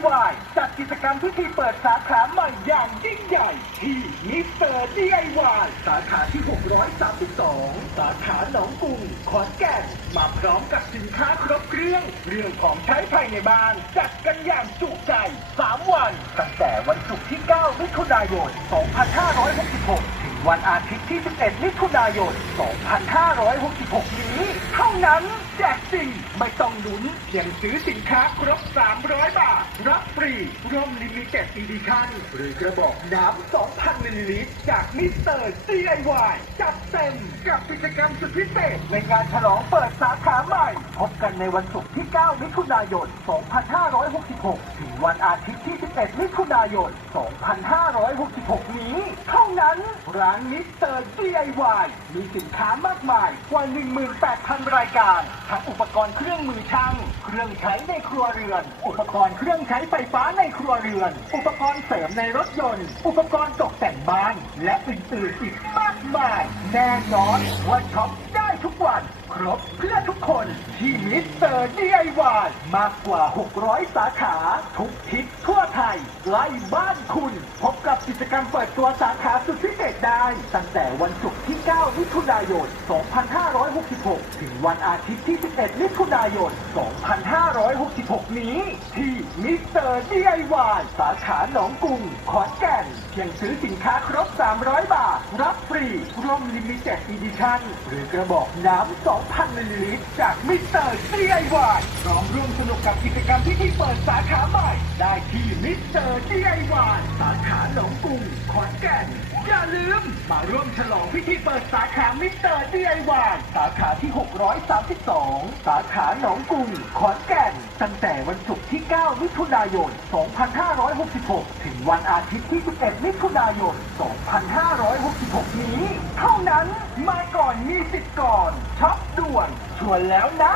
DIY จัดกิจกรรมพิธีเปิดสาขาใหม่อย่างยิ่งใหญ่ ที่มิสเตอร์ DIY สาขาที่ 632 สาขาหนองกรุงขอนแก่นมาพร้อมกับสินค้าครบเครื่อง เรื่องของใช้ภายในบ้าน จัดกันอย่างจุใจ 3 วัน ตั้งแต่วันศุกร์ที่ 9 มิถุนายน 2566 วันอาทิตย์ที่ 11 มิถุนายน 2566 นี้ เท่านั้นแจกจริง ไม่ต้องลุ้นเพียงซื้อสินค้าครบ 300 บาท รับฟรีร่มลิมิเต็ดอีดิชั่นหรือกระบอกน้ำ 2,000 มิลลิลิตร จากมิสเตอร์ DIY จัดเต็มกับกิจกรรมสุดพิเศษ ในงานฉลองเปิดสาขาใหม่ พบกันในวันศุกร์ที่ 9 มิถุนายน 2566 ถึงวันอาทิตย์ที่ 11 มิถุนายน 2566 นี้ รั้ง ร้านมิสเตอร์ DIY มีสินค้ามากมายกว่า 18,000 รายการ ทั้งอุปกรณ์เครื่องมือช่าง เครื่องใช้ในครัวเรือน อุปกรณ์เครื่องใช้ไฟฟ้าในครัวเรือน อุปกรณ์เสริมในรถยนต์ อุปกรณ์ตกแต่งบ้าน และอื่นๆอีกมากมาย แน่นอนว่าช็อปได้ทุกวัน ครบเพื่อทุกคนที่มิสเตอร์ DIY มากกว่า 600 สาขา ทุกทิศทั่วไทยใกล้บ้านคุณ พบกับกิจกรรมเปิดตัวสาขาสุดพิเศษได้ ตั้งแต่วันศุกร์ที่ 9 มิถุนายน 2566 ถึงวันอาทิตย์ที่ 11 มิถุนายน 2566 นี้ ที่มิสเตอร์ DIY สาขาหนองกรุงขอนแก่นเพียงซื้อสินค้าครบ 300 บาท รับฟรีร่มลิมิเต็ดอีดิชั่นหรือกระบอกน้ำ2,000มิลลิลิตรจากมิสเตอร์ DIY พร้อมร่วมสนุกกับกิจกรรมพิธีเปิดสาขาใหม่ ได้ที่มิสเตอร์ DIY สาขาหนองกรุงขอนแก่น อย่าลืม มาร่วมฉลองพิธีเปิดสาขามิสเตอร์ DIY สาขาที่ 632 สาขาหนองกรุงขอนแก่น ตั้งแต่วันศุกร์ที่ 9 มิถุนายน 2566 ถึงวันอาทิตย์ที่ 11 มิถุนายน 2566 นี้ เท่านั้น มาก่อนมีสิทธิ์ก่อนช็อป ด่วนชวนแล้วนะ